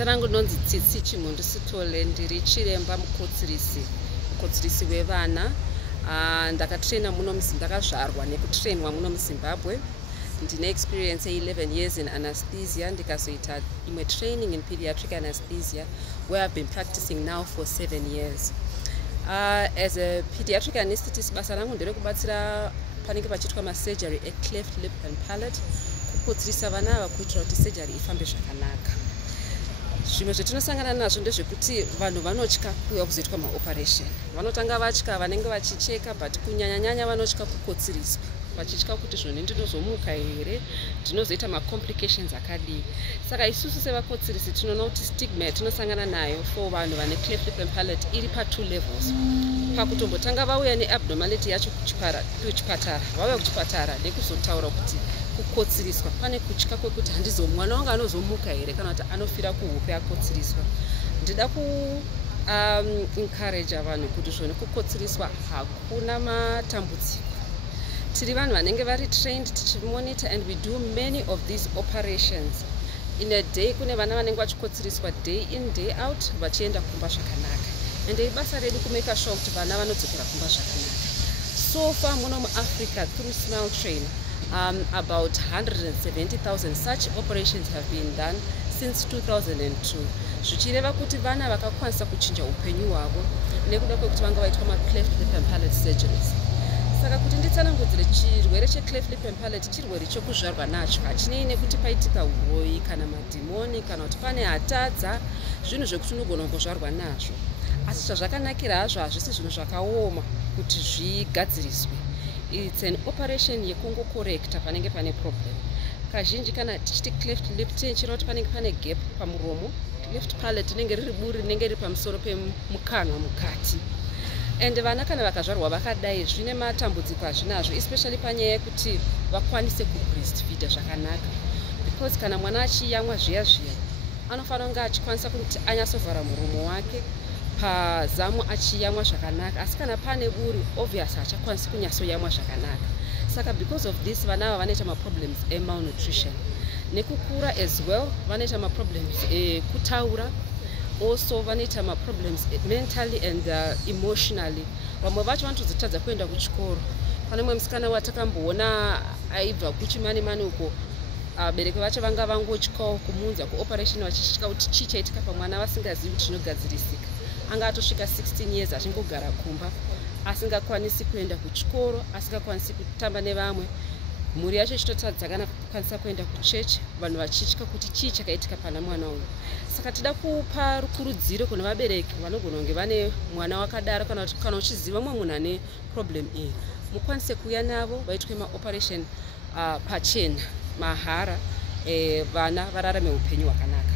Zita rangu ndonzi Tsitsi Chimundu Sitole, ndiri chiremba mukotsirisi wevana. Ndakatraina muno ndakazvarwa nekutrainwa muno muZimbabwe. Ndine experience 11 years in anesthesia, ndikazoita imwe training in pediatric anesthesia where I've been practicing now for 7 years. As a pediatric anesthetist, basa rangu nderekubatsira panenge pachiitwa masurgery cleft lip and palate, kukotsirisa vana ava kuitira kuti surgery ifambe zvakanaka. Zvimwe zvetinosangana nazvo ndezvekuti vanhu vanotya kuuya kuzoitwa maoperation. Vanotanga vatya, vanenge vachicheka, but kunyanya vanotya kukotsiriswa. Vachitya kuti zvino ndinozomuka here, ndinozoita macomplications akadii. Saka isusu sevakotsirisi tinoona kuti stigma yatinosangana nayo for vanhu vane cleft lip and palate iri pa2 levels. Pakutombotanga vauya neabnormality yacho kuchipatara, vauya kuchipatara nekuzotaura kuti kukotsiriswa pane kutya kwekuti mwana wangu anozomuka here kana kuti anofira kuhope akotsiriswa. Ndida ku encourage vanhu kuti zvone kukotsiriswa hakuna matambudziko. Tiri vanhu vanenge vari trained tichimonitor, and we do many of these operations. In a day kune vana vanenge vachikotsiriswa day in day out vachienda kumba zvakanaka. And ibasa redu kumeka sure kuti vana vanodzokera kumba zvakanaka. So far muno muAfrica through Smile Train, about 170,000 such operations have been done since 2002. Zvichireva kuti vana vakakwanisa kuchinja upenyu hwavo nekuda kwekuti vanga vaitwa ma-cleft lip and palate surgeries. Saka kuti nditsanangudzire, chirwere che-cleft lip and palate chirwere chokuzvarwa nacho. Hachinei nekuti paitika uroyi kana madhimoni kana kuti pane hatadza, zvinhu zvekuti unogona kungozvarwa nazvo. Asi zvazvakanakira hazvo hazvisi zvinhu zvakaoma kuti zvigadziriswe. It's an operation yekungokorekta panenge pane problem. Kazhinji kana tichiti cleft lip tinechira kuti panenge pane gap pamuromo, cleft palate rinenge riri buri rinenge riri pamusoro pemukanwa mukati. And vana kana vakazvarwa vakadai zvine matambudziko azvinazvo, especially panyaya yekuti vakwanise kubreastfeed zvakanaka. Because kana mwana achiyamwa zviya anofanira kunge achikwanisa kuti anyasovhara muromo wake pazamu achiyamwa zvakanaka, asi kana pane buri obvious achakwanisi kunyasoyamwa zvakanaka. Saka because of this vana ava vanoita ma-problems malnutrition. Nekukura as well vanoita ma-problems kutaura. Also vanoita ma-problems mentally and emotionally. Vamwe vacho vanotozotadza kuenda kuchikoro. Pane mumwe musikana watakamboona aibva kuchimani uko, abereki vacho vanga vangotyawo kumunza kuoperation vachitya kuti chii chaitika pamwana vasingazivi kuti zvinogadzirisika. Anga atosvika 16 years achingogara kumba, asingakwanisi kuenda kuchikoro, asingakwanisi kutamba nevamwe. Mhuri yacho ichitotadza kana kukwanisa kuenda kuchechi, vanhu vachitya kuti chii chakaitika pana mwana uyu. Saka tida kupa rukurudziro kune vabereki vanogona kunge vane mwana wakadaro kana uchiziva mumwe munhu ane problem iyi, mukwanise kuuya navo vaitwe maoperation pachena mahara, vana vararame upenyu hwakanaka.